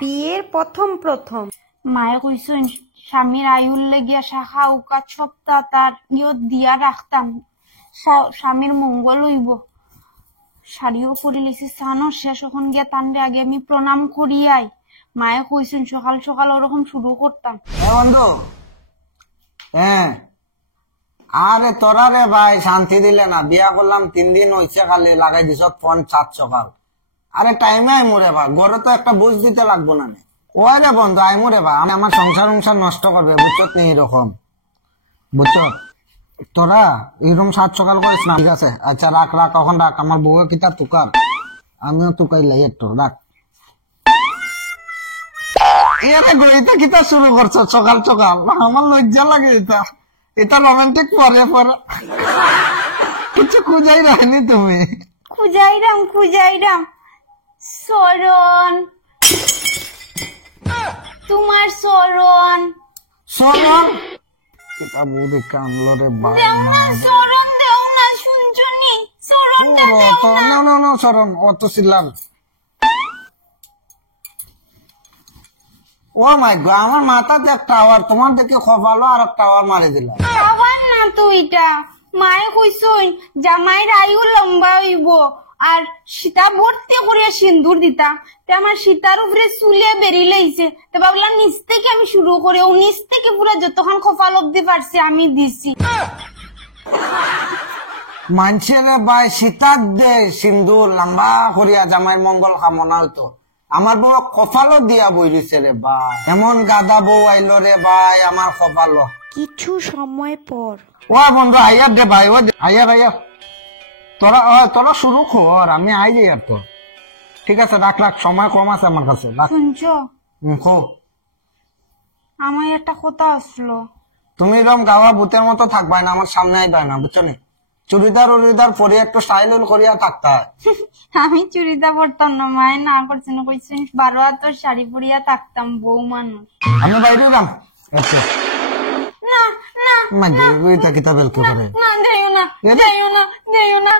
বিয়ের প্রথম প্রথম মায়ে কইছেন স্বামীর আয়ুর লেগিয়া শাখা উকাত সপ্তাহ তার ইয়ত দিয়া রাখতাম, স্বামীর মঙ্গল হইব। শাড়িও করি লিছি, স্নানও শেষ, এখন গিয়া তানরে আগে আমি প্রণাম করিয়াই। মায়ে কইছেন সকাল সকাল ওরকম শুরু করতাম। বন্ধু, হ্যাঁ আরে তোরা রে ভাই শান্তি দিলে না, বিয়া করলাম 3 দিন হইছে, খালি লাগাই দিছ ফোন 7 সকাল। আরে টাইমে আইমু রে ভাই, ঘরে তো একটা বুঝ দিতে লাগবো না। ওই রে বন্ধু আইমু রে ভাই, আমার সংসার নষ্ট করবে, বুঝছত নি এরকম, বুঝছ? তোরা এরকম 7 সকাল করিস না, ঠিক আছে? আচ্ছা রাখ, এখন রাখ, আমার বউ কিতা তুকার, আমিও তুকাই লাই একটু রাখ। এরে গইতা কিতা শুরু করছো সকাল সকাল, আমার লজ্জা লাগে। এটা রোমান্টিক পরে কিছু খুঁজাই রাখনি তুমি? খুঁজাইরাম শরণ, তোমার শরণ কিতা বুড়ি কানলো রে বাবা। দেও না শরণ, দেও না, শুনছনি? শরণ অত চিল্লাল। ও মাই গড, আমার মাথাতে একটা টাওয়ার, তোমার দেখে খপালো আর একটা টাওয়ার মারি দিল। টাওয়ার না তো এটা, মায়ে কইছই জামাইয়ের আয়ু লম্বা হইব আর সীতা ভর্তি করিয়া সিন্দুর দিতা। আমার সীতার উপরে চুলে বেরিয়ে লাইছে, তো ভাবলাম নিচ থেকে আমি শুরু করে, ও নিচ থেকে পুরো যতক্ষণ খোফাল অব্দি পারছি আমি দিছি। মানুষের ভাই সীতার দে সিন্দুর লম্বা করিয়া জামাইয়ের মঙ্গল কামনা হইতো, আমার বউ কপালও দিয়া বইরিছে রে ভাই। এমন গাদা বউ আইলো রে ভাই আমার কপালও। কিছু সময় পর ও বন্ধু আইয়ার দে ভাই, ও আইয়ার তোরা শুরু কর, আমি আই যাই আর তো। ঠিক আছে রাখ, সময় কম আছে আমার কাছে। শুনছো, খো আমার একটা কথা আসলো। তুমি এরকম গাওয়া ভূতের মতো থাকবাই না, আমার সামনে আইবাই না, বুঝছো নি? চুড়িদার পরে একটু স্টাইল করিয়া থাকতে হয়। আমি চুড়িদার পরতাম না, মায়ে না করছেন, কইছেন 12 হাতের শাড়ি পরিয়া থাকতাম, বউ মানুষ। আমি বাইরে এলাম। আচ্ছা না না মাঝে রুইটা কিতাবেল কে করে না, যাইও না।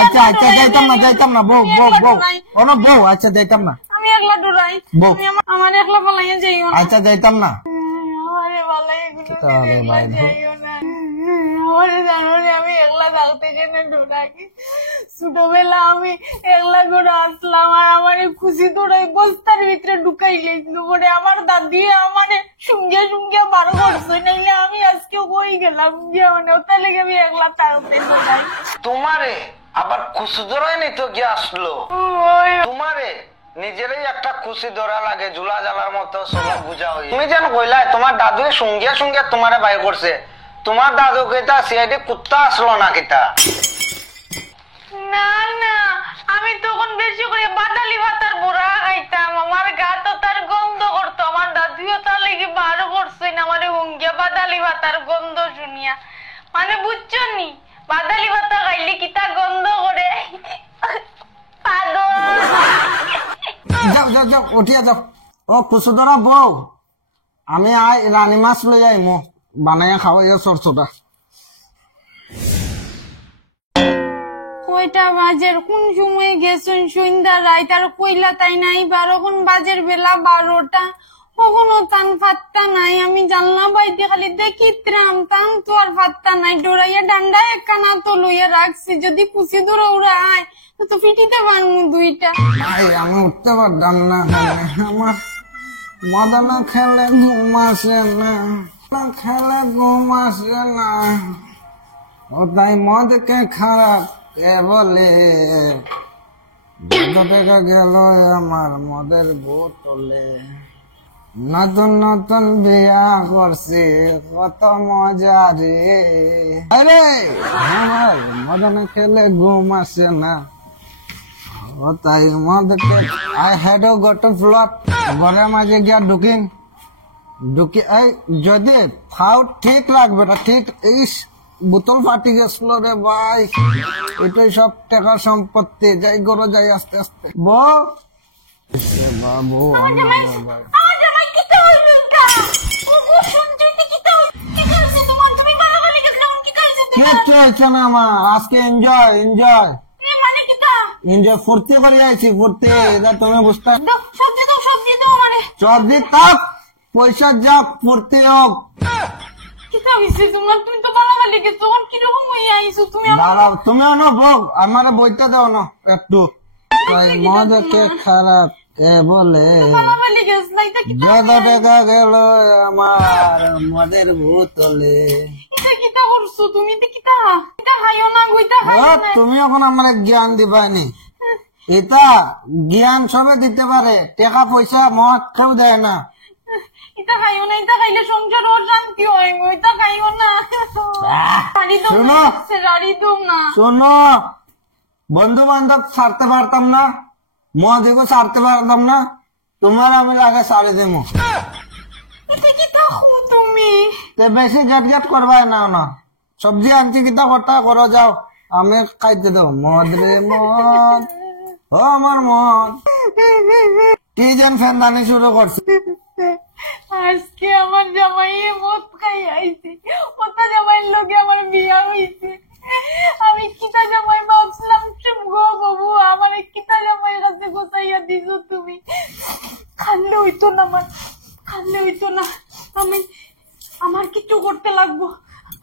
আচ্ছা যাইতাম না বউ আচ্ছা যাইতাম না, আমি একলা ডরাই, আমার একলা পালাইয়া যাইও না। আচ্ছা যাইতাম না। আরে পালাই আরে ভাই যাইও না, ওরে জানো রে, আমি একলা থাকতে জেনে ডরাই। ছোটবেলা আমি একলা করে আসলাম আর আমার খুশি দৌড়াই বস্তার ভিতরে ঢুকাই গেছিল, পরে আমার দাদি আমার সঙ্গে বার করছে, নাইলে আমি আজকে কই গেলাম গিয়া, মানে ওটা লেগে আমি একলা থাকতে ডরাই। তোমারে আবার খুশি ধরাই নি তো গিয়ে আসলো, তোমারে নিজেরই একটা খুশি ধরা লাগে, ঝুলা জ্বালার মতো সব বুঝা হই। তুমি যেন কইলাই তোমার দাদু সঙ্গে তোমারে বাই করছে, তোমার দাদু কিতা সিআইডি কুত্তা আসলো না কিতা? না না, আমি তখন বেশি করে বাদালি ভাতার বুড়া খাইতাম, আমার গা তো তার গন্ধ করতো, আমার দাদিও তার লেগে বারো করছে না আমার হুঙ্গিয়া বাদালি ভাতার গন্ধ শুনিয়া। মানে বুঝছো নি, বাদালি ভাতা খাইলে কি তা গন্ধ করে? যাও উঠিয়া যাও। ও কুসুদরা বউ, আমি আই রানী মাছ লই আইমু, বানাইয়া খাওয়াইয়া চরচটা। কয়টা বাজের, কোন সময় গেছেন সন্ধ্যা রাত, আর কইলা তাই নাই 12 বাজের বেলা 12টা, কখনো তান ফাত্তা নাই। আমি জানলা বাইতে খালি দেখিত্রাম, তান তো আর ফাত্তা নাই। ডরাইয়া ডান্ডা একখানা তো লইয়া রাখছি, যদি খুশি দূরে উড়া আয় তো ফিটিতে পারমু 2টা। আমি উঠতে পারতাম না, আমার মদনা খেলে ঘুম আসে না, ও তাই মদকে খারাপ কে বলে, টাকা গেল আমার মদের বোতলে, নতুন বিয়া করছি কত মজা রে। আরে আমার মদনা খেলে ঘুম আসে না, ও তাই মদকে আই হ্যাড গট ফ্লপ, ঘরের মাঝে গিয়া ঢুকি এই যদি খাও ঠিক লাগবে না, ঠিক এই বোতল ফাটি গেছিল রে ভাই, এটাই সব টাকা সম্পত্তি, যাই গরো যাই আস্তে আস্তে। বাবু না আমার আজকে এনজয় ফুর্তি করে যাইছি, ফুর্তি, এটা তুমি বুঝতে চর্দি তাপ পয়সা যা পড়তে হোক। কিতা হইছে তোমার? তুমি তো বালাবালি গেছো, তোমার কিরকম হইয়া আইছো তুমি? দাঁড়াও, তুমিও না বউ, আমার বইটা দাও না একটু। মদ কে খারাপ এ বলে বালাবালি গেছ না, এটা কিতা? যত টাকা গেল আমার মদের বোতলে। এটা কিতা করছো তুমি? এটা কিতা? এটা খাইও না, গইতা খাইও না। তুমি এখন আমার জ্ঞান দিবানি। এটা জ্ঞান সবে দিতে পারে, টাকা পয়সা মদ কেউ দেয় না। এটা খাইও না, এটা খাইলে সংসার অশান্তি হয় গো, এটা খাইও না। শাড়ি দাও শোনো। না, শাড়ি দাও না। শোনো, বন্ধু বান্ধব ছাড়তে পারতাম না, মদিকে ছাড়তে পারতাম না, তোমার আমি লাগে সারি দেবো। এটা কিতা হো তুমি? তে বেশি গেট গেট করবাই না না। সবজি আনছি কিতা কথা করো, যাও আমি খাইতে দাও। মদ রে মদ, ও আমার মদ। কি যেন ফেন্দানি শুরু করছে। আজকে আমার জামাই মদ খাই আইছে, ওটা জামাইয়ের লগে আমার বিয়া হইছে। আমি কিতা জামাই ভাবছিলাম গো বাবু, আমার কিতা জামাই কাছে গোসাইয়া দিছো তুমি। খানলে হইতো না, আমার খানলে হইতো না। আমার কিছু করতে লাগবো,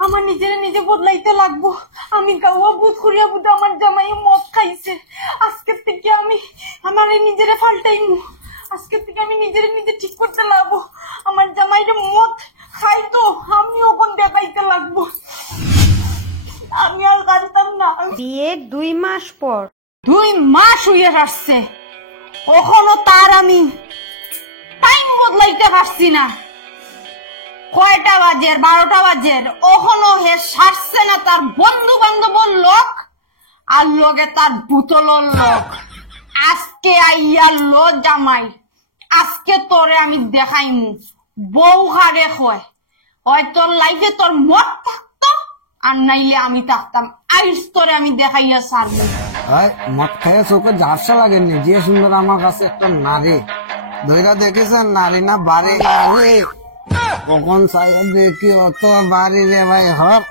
আমার নিজের নিজে বদলাইতে লাগবো। আমি গাওয়া বুধ করিয়া বুধ আমার জামাই মদ খাইছে। আজকে থেকে আমি আমার নিজেরে পাল্টাইমু। আজকে থেকে আমি নিজের নিজে ঠিক করতে লাগবো। আমার জামাইরে মদ খাইতো, আমি ওখান দেখাইতে লাগবো। আমি আর কাঁদতাম না। বিয়ের 2 মাস পর 2 মাস হইয়া আসছে, কখনো তার আমি টাইম বদলাইতে পারছি না। কয়টা বাজে? 12টা বাজে, ওখানো হে সারছে না তার বন্ধু বান্ধবর লোক আর লগে তার বুতলর লোক। আজকে আইয়া লো জামাই, আজকে তোরে আমি দেখাইমু বউ হারে হয়। হয় তোর লাইফে তোর মত থাকতো, আর নাইলে আমি থাকতাম। আইস তোরে আমি দেখাইয়া সারবো। মদ খেয়ে চোখে ঝাপসা লাগেনি? যে সুন্দর আমার কাছে একটা নারী ধৈরা দেখেছেন, নারী না বাড়ি নারী, কখন চাই দেখি অত বাড়ি রে ভাই হর।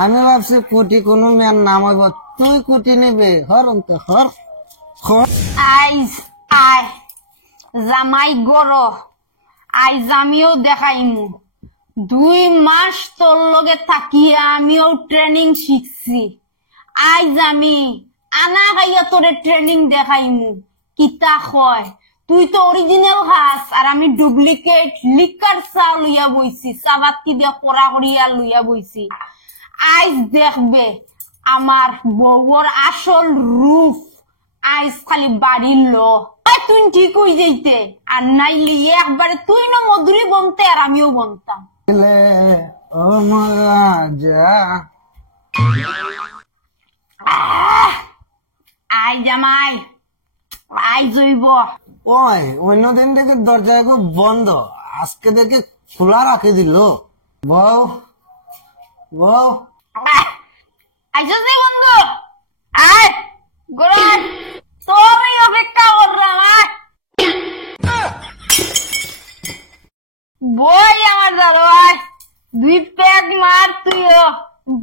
আমি ভাবছি কুটি কোনো মেয়ের নাম হইব, তুই কুটি নিবে হর হর হর। আইজ আয় জামাই গরো, আইজ আমিও দেখাইমু। 2 মাস তোর লগে থাকিয়া আমিও ট্রেনিং শিখছি। আইজ আমি আনা খাইয়া তোরে ট্রেনিং দেখাইমু। কিতা কয়, তুই তো অরিজিনাল খাস আর আমি ডুপ্লিকেট লিকার চা লইয়া বইছি, চাবাতি দিয়ে কড়া করিয়া লইয়া বইছি। আইজ দেখবে আমার বউর আসল রূপ। আইজ খালি বাড়ির লো, তুই ঠিক হয়ে যাইতে, আর নাইলে একবারে তুই না মধুরি বনতে আর আমিও বনতাম। ও মালা যা আই জামাই, আই জইব। ওই অন্যদিন দেখে দরজা বন্ধ, আজকে দেখে খোলা রাখি দিল। বউ বউ আইসস নি বন্ধু? আয় গোরান, তোরই অপেক্ষা করলাম। বই আমার দাদু আয়, 2 প্যাক মার তুইও,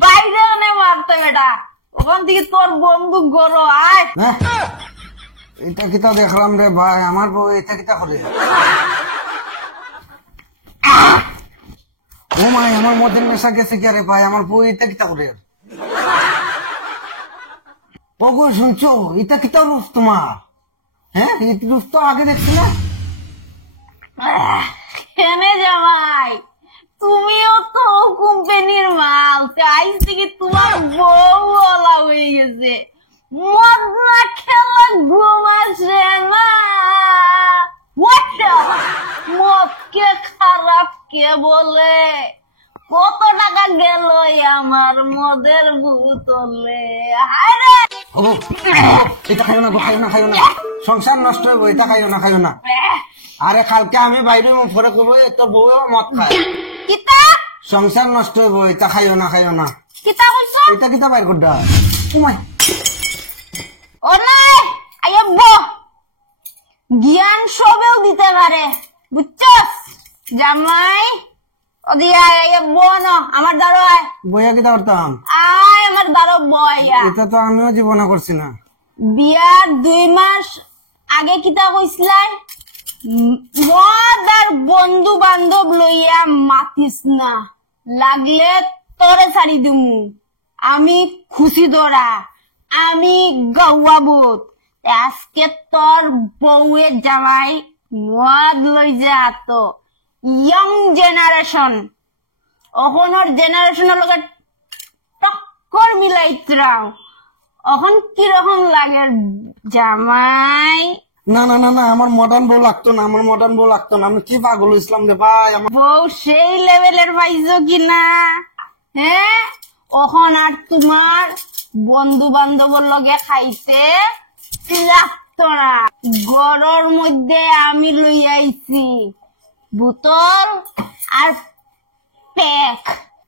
বাইরে মারতো এটা। ওখান থেকে তোর বন্ধু গরো আয়। এটা কিতা দেখলাম রে ভাই, আমার বউ এটা কিতা করে? ও মাই, আমার মদের নেশা গেছে কি রে ভাই, আমার বউ এটা কিতা করে? ও গো শুনছো, এটা কিতা রূপ তোমার? হ্যাঁ, এই রূপ তো আগে দেখছি না। কেনে জামাই, তুমিও তো কোম্পানির মাল, আইস থেকে তোমার বউ ওলা হয়ে গেছে। মদ না খেলা ঘুম আসে না। মদ কে খারাপ কে বলে? কত টাকা গেল আমার মদের বোতলে। হায় রে, ও এটা খাইও না গো, খাইও না, খাইও না, সংসার নষ্ট হইব, এটা খাইও না, খাইও না। আরে কালকে আমি বাইরে পরে করবো, তোর বউ মদ খায়, কিতা সংসার নষ্ট হইব, এটা খাইও না, খাইও না। কিতা কইছো? এটা কিতা বাইর করডা? ও মাই, ও নাই আইব, জ্ঞান সবেও দিতে পারে, বুঝছস জামাই? ওদিয়া আইব না, আমার দ্বারা আয়। বইয়া কিতা করতাম? আয় আমার দ্বারা বয়া। এটা তো আমিও জীবনে করছি না। বিয়া 2 মাস আগে কিতা কইছিলাই? মদ আর বন্ধু বান্ধব লইয়া মাতিস না, লাগলে তোরে ছাড়ি দিমু। আমি খুশি ধরা, আমি গৌয়াবুত। আজকে তোর বউয়ের জামাই মদ লই যা। তো ইয়ং জেনারেশন, অখনর জেনারেশনের লগে টক্কর মিলাইতরাও। এখন কিরকম লাগে জামাই? না না না না, আমার মডার্ন বউ লাগতো না, আমার মডার্ন বউ লাগতো না। আমি কি পাগল ইসলাম রে ভাই। আমার বউ সেই লেভেলের পাইছো কিনা? হ্যাঁ, এখন আর তোমার বন্ধু বান্ধবের লগে খাইতে লাগতো না। ঘরের মধ্যে আমি লই আইছি বোতল আর প্যাক।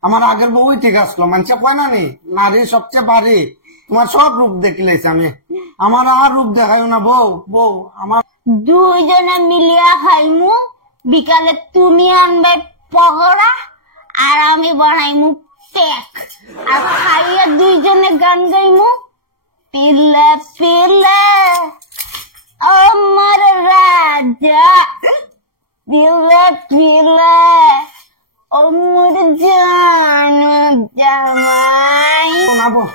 আমার আগের বউই ঠিক আসলো, মানুষে কয় না নি নারী সবচেয়ে ভারী। তোমার সব রূপ দেখিলেছে আমি, আমার আর রূপ দেখাইও না বউ। বউ আমার দুইজনে মিলিয়া খাইমু। বিকালে তুমি আনবে পকোড়া আর আমি বানাইমু প্যাক। আর খাইয়া দুইজনে গান গাইমু, পিলে পিলে আমার রাজা, পিলে পিলে আমার জান জামাই। না বউ,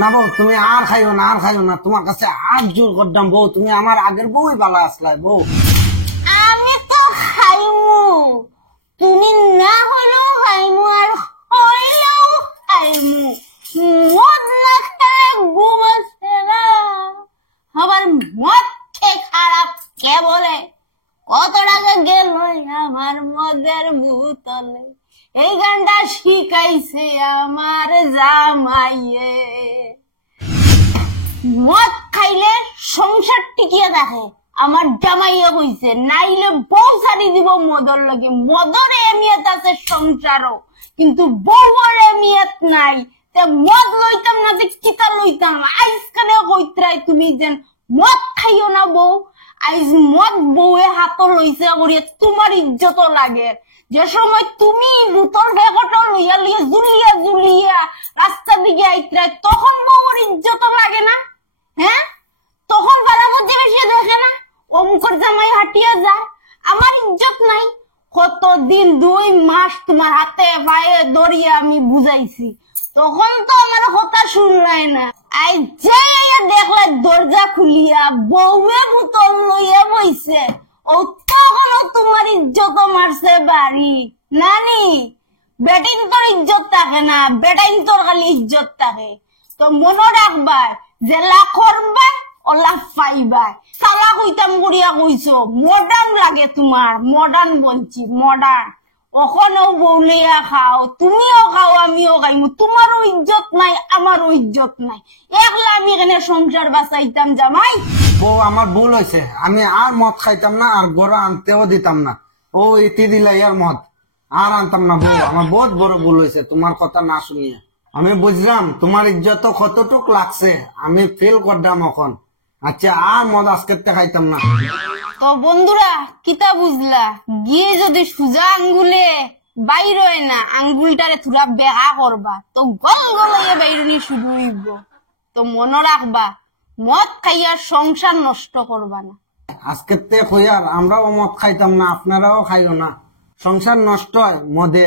না বউ, তুমি আর খাইও না, আর খাইও না। তোমার কাছে আর জোর করতাম বউ, তুমি আমার আগের বউই ভালো আসলাই বউ। আমি তো খাইমু, তুমি না হলেও খাইমু আর হইলেও খাইমু। মদ না খেয়ে ঘুম আসছে না, আবার মদ খেয়ে খারাপ কে বলে? কত টাকা গেল আমার মদের বোতলে। এই গানটা শিখাইছে আমার জামাইয়ে। মদ খাইলে সংসার টিকিয়ে থাকে, আমার জামাইয়া কইছে, নাইলে বউ ছাড়ি দিব মদর লগে। মদর এমিয়ত আছে সংসারও, কিন্তু বউর এমিয়ত নাই। মদ লইতাম না, কিতা লইতাম? আইসকানে কইতরাই তুমি যেন মদ খাইও না বউ। আইজ মদ বউয়ে হাত লইছে করিয়া তোমার ইজ্জত লাগে। যে সময় তুমি বোতল ঢেকট লইয়া লইয়া জুলিয়া জুলিয়া রাস্তার দিকে আইতরাই, তখন বউর ইজ্জত লাগে না? হ্যাঁ, তখন পাড়া প্রতিবেশী দেখে না অমুকর জামাই হাঁটিয়া যায়, আমার ইজ্জত নাই? কতদিন 2 মাস তোমার হাতে পায়ে দড়িয়ে আমি বুঝাইছি, তখন তো আমার কথা শুনলাই না। আই যাই দেখলে দরজা খুলিয়া বউয়ে বোতল লইয়া বইছে, ও তখনও তোমার ইজ্জত মারছে বাড়ি। নানি, বেটিন তোর ইজ্জত থাকে না, বেটাইন তোর খালি ইজ্জত থাকে। তো মনে রাখবা, জেলা করবা ওলা পাইবা। সালা কইতাম করিয়া কইছো, মডার্ন লাগে তোমার, মডার্ন বলছি মডার্ন। ওখানেও বউলিয়া খাও, তুমিও খাও আমিও খাইমু, তোমারও ইজ্জত নাই আমারও ইজ্জত নাই। একলা আমি এখানে সংসার বাঁচাইতাম জামাই। বউ আমার ভুল হয়েছে, আমি আর মদ খাইতাম না, আর গড়া আনতেও দিতাম না। ও ইতি দিলাই আর মদ আর আনতাম না বউ। আমার বহুত বড় ভুল হয়েছে তোমার কথা না শুনিয়ে। আমি বুঝলাম তোমার ইজ্জত কতটুক লাগছে, আমি ফিল করলাম এখন। আচ্ছা, আর মদ আজকের থেকে খাইতাম না। তো বন্ধুরা, কিতা বুঝলা? গিয়ে যদি সুজা আঙ্গুলে বাইর হয় না, আঙ্গুলটারে থুরা বেহা করবা, তো গল গলাইয়া বাইরনি শুরু হইব। তো মনে রাখবা, মদ খাইয়া সংসার নষ্ট করবা না। আজকের থেকে হইয়ার আমরাও মদ খাইতাম না, আপনারাও খাইও না। সংসার নষ্ট হয় মদে।